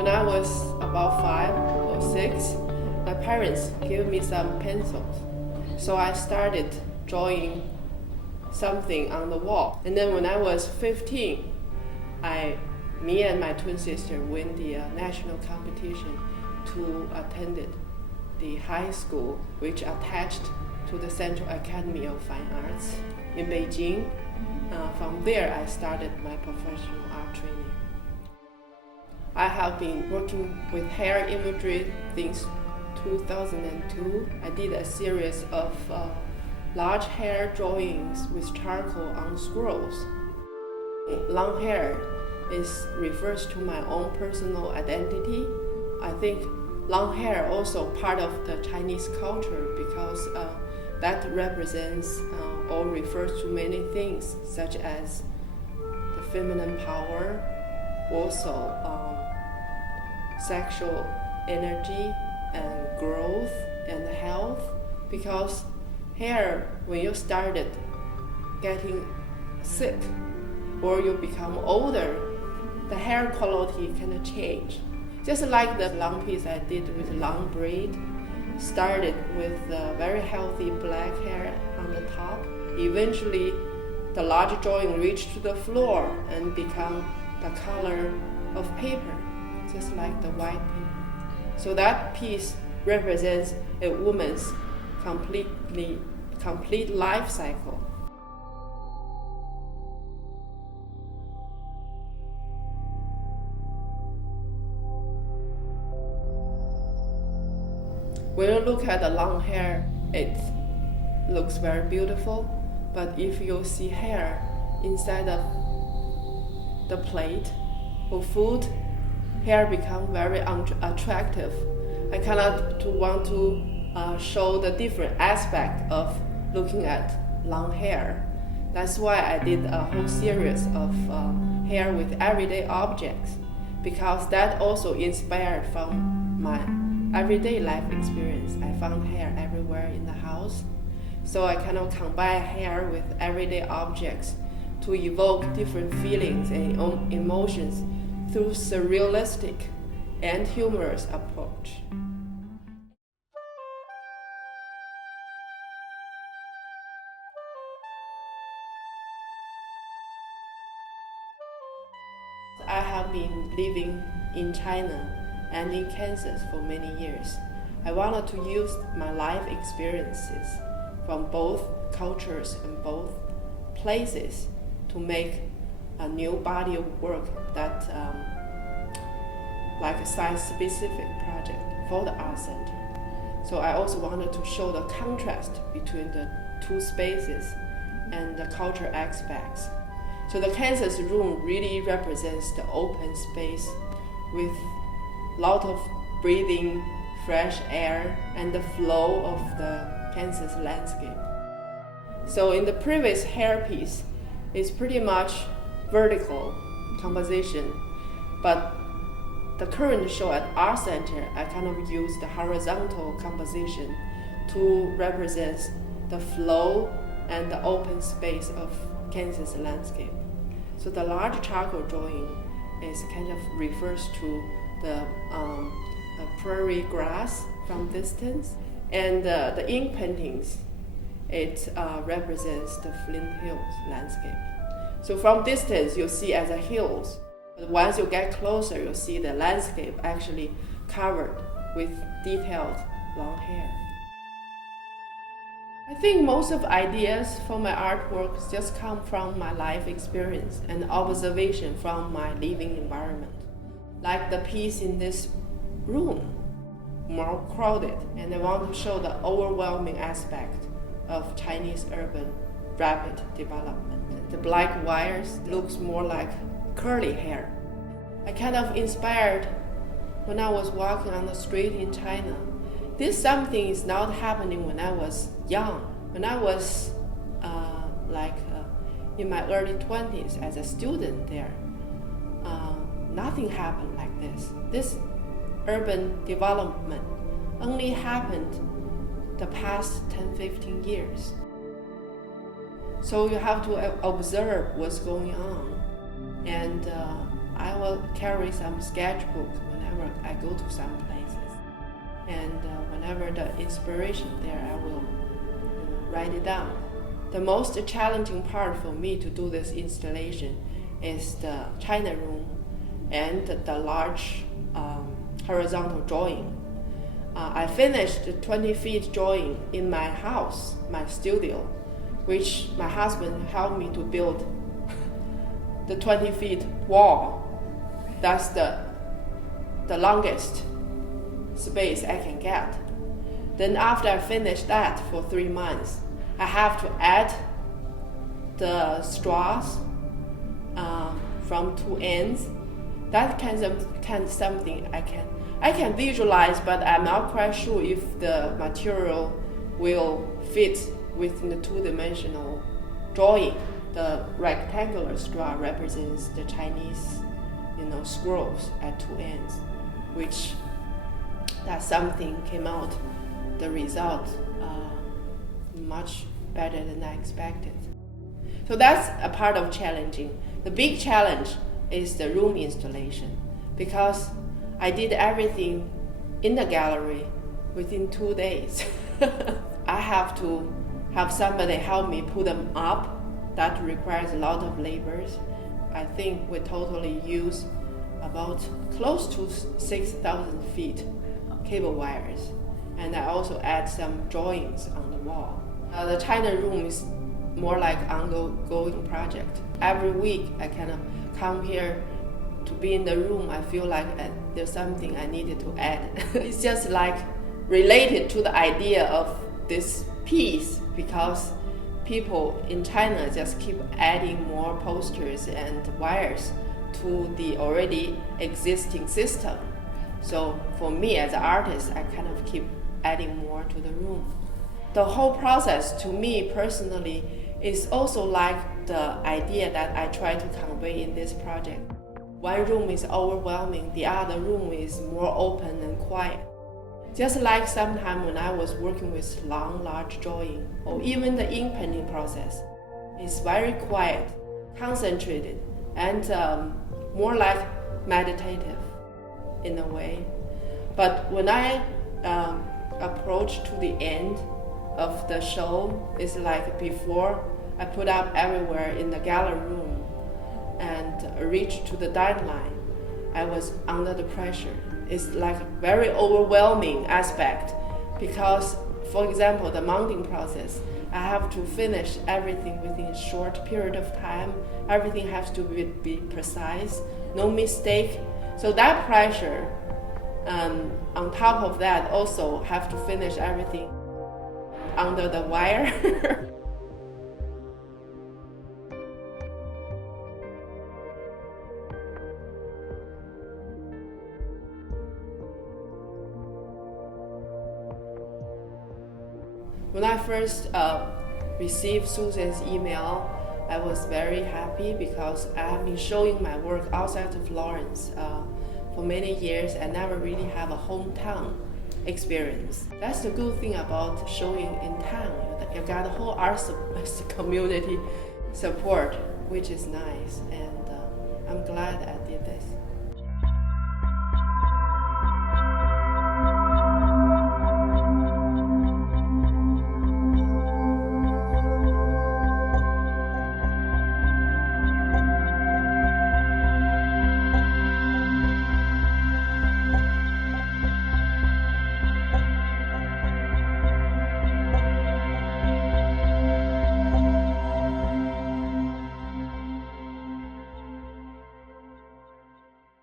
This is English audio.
When I was about 5 or 6, my parents gave me some pencils. So I started drawing something on the wall. And then when I was 15, me and my twin sister won the national competition to attend the high school, which attached to the Central Academy of Fine Arts in Beijing. From there, I started my professional art training. I have been working with hair imagery since 2002. I did a series of large hair drawings with charcoal on scrolls. Long hair refers to my own personal identity. I think long hair also part of the Chinese culture because that represents or refers to many things such as the feminine power, also sexual energy and growth and health, because hair, when you started getting sick or you become older, the hair quality can change. Just like the long piece I did with long braid, started with very healthy black hair on the top. Eventually, the large drawing reached to the floor and become the color of paper, just like the white paper. So that piece represents a woman's complete life cycle. When you look at the long hair, it looks very beautiful, but if you see hair inside of the plate of food, hair becomes very unattractive. I cannot want to show the different aspect of looking at long hair. That's why I did a whole series of hair with everyday objects, because that also inspired from my everyday life experience. I found hair everywhere in the house, so I cannot combine hair with everyday objects to evoke different feelings and emotions through surrealistic and humorous approach. I have been living in China and in Kansas for many years. I wanted to use my life experiences from both cultures and both places to make a new body of work that like a science-specific project for the art center. So I also wanted to show the contrast between the two spaces and the cultural aspects. So the Kansas room really represents the open space with a lot of breathing fresh air and the flow of the Kansas landscape. So in the previous hairpiece, it's pretty much vertical composition, but the current show at Art Center, I kind of use the horizontal composition to represent the flow and the open space of Kansas landscape. So the large charcoal drawing is kind of refers to the prairie grass from distance, and the ink paintings, it represents the Flint Hills landscape. So from distance, you see as a hills, but once you get closer, you see the landscape actually covered with detailed long hair. I think most of ideas for my artwork just come from my life experience and observation from my living environment. Like the piece in this room, more crowded, and I want to show the overwhelming aspect of Chinese urban rapid development. The black wires looks more like curly hair. I kind of inspired when I was walking on the street in China. This something is not happening when I was young. When I was in my early 20s as a student there, nothing happened like this. This urban development only happened the past 10-15 years. So you have to observe what's going on. And I will carry some sketchbook when whenever I go to some places. And whenever the inspiration there, I will write it down. The most challenging part for me to do this installation is the China room and the large horizontal drawing. I finished the 20 feet drawing in my house, my studio, which my husband helped me to build the 20 feet wall. That's the longest space I can get. Then after I finish that for 3 months, I have to add the straws from two ends. That kind of something I can visualize, but I'm not quite sure if the material will fit within the two-dimensional drawing. The rectangular straw represents the Chinese, scrolls at two ends, which that something came out, the result much better than I expected. So that's a part of challenging. The big challenge is the room installation, because I did everything in the gallery within 2 days. I have to have somebody help me put them up. That requires a lot of labors. I think we totally use about close to 6,000 feet cable wires. And I also add some drawings on the wall. The China room is more like ongoing project. Every week I kind of come here to be in the room. I feel like there's something I needed to add. It's just like related to the idea of this piece, because people in China just keep adding more posters and wires to the already existing system. So for me as an artist, I kind of keep adding more to the room. The whole process to me personally is also like the idea that I try to convey in this project. One room is overwhelming, the other room is more open and quiet. Just like sometime when I was working with long, large drawing, or even the ink painting process, it's very quiet, concentrated, and more like meditative in a way. But when I approach to the end of the show, it's like before I put up everywhere in the gallery room and reach to the deadline, I was under the pressure. It's like a very overwhelming aspect, because, for example, the mounting process, I have to finish everything within a short period of time. Everything has to be precise, no mistake. So that pressure, on top of that, also have to finish everything under the wire. When I first received Susan's email, I was very happy, because I have been showing my work outside of Florence for many years. I never really have a hometown experience. That's the good thing about showing in town. You got the whole art community support, which is nice, and I'm glad I did this.